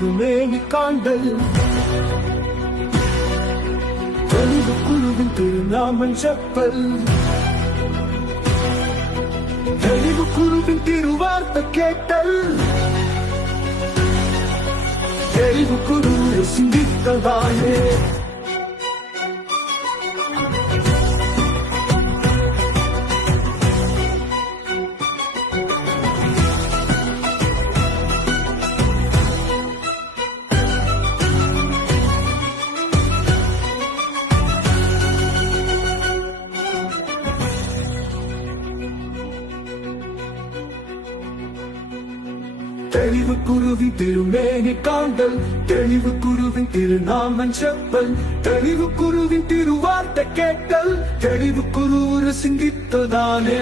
குருமேனி காண்டல் தெளிவு குருவின் திருநாமன் செப்பல் தெளிவு குருவின் திருவார்த்தை கேட்டல் தெளிவு குரு சிந்தித்ததாயே தெளிவு குருவின் திருமேனி காண்டல் தெளிவு குருவின் திருநாமன் செப்பல் தெளிவு குருவின் திருவார்த்தை கேட்டல் தெளிவு குரு சிந்தித்ததானே